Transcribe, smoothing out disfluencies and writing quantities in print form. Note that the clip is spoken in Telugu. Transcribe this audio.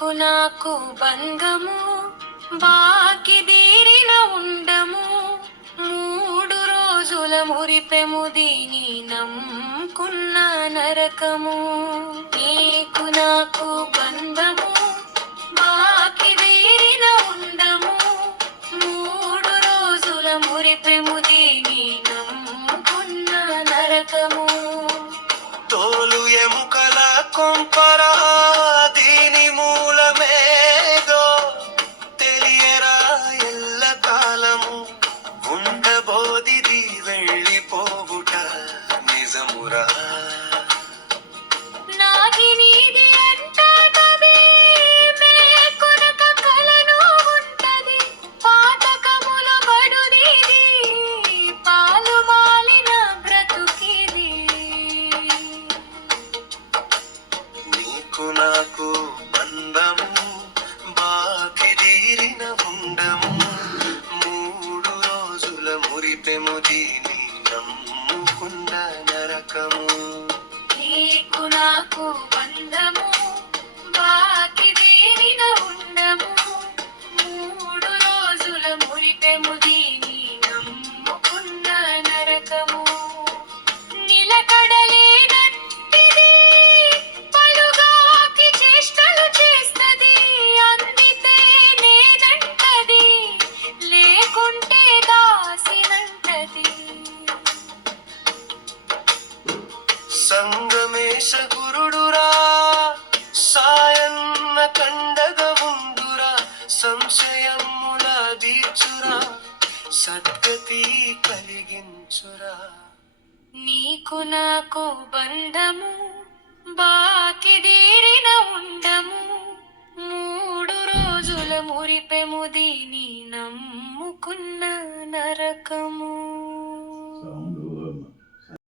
నీకు నాకు బంధము బాకి దీరిన ఉండము. 3 రోజుల మురిపెము దీని నమ్ముకున్న నరకము. నీకు నాకు బంధము బాకి దీరిన ఉండము. 3 రోజుల మురిపెము దీని నమ్ముకున్న నరకము. తోలు ఎముకల కొంపరా దీని మూలమేదో తెలియరా ఎల్ల కాలము. ఉండబోదిది వెళ్ళిపోవుట నిజమురా. నాగినీది అంటాటది మేకొనక కలను ఉంటది. పాతకముల బడునిది పాలు మాలిన బ్రతుకిది. నీకు నాకు బంధము బాకి తీరిన ఉండము. 3 రోజుల మురిపెము దీని నమ్ముకున్న నరకము. నీకు నాకు బంధము బాకి దీరిన ఉండము. 3 రోజుల మురిపెము దీని నమ్ముకున్న నరకము. నిలకడలేనట్టిది పలుగాకి చేష్టలు చేస్తది. అందితే నేనంటది లేకుంటే దాసినంటది. సంగమేశ గురుడురా సాయన్న కండగ ఉండురా. సంశయముల దీర్చురా సద్గతి కలిగించురా. నీకు నాకు బంధము బాకి దీరిన ఉండము. 3 రోజుల మురిపెము దీని నమ్ముకున్న నరకము.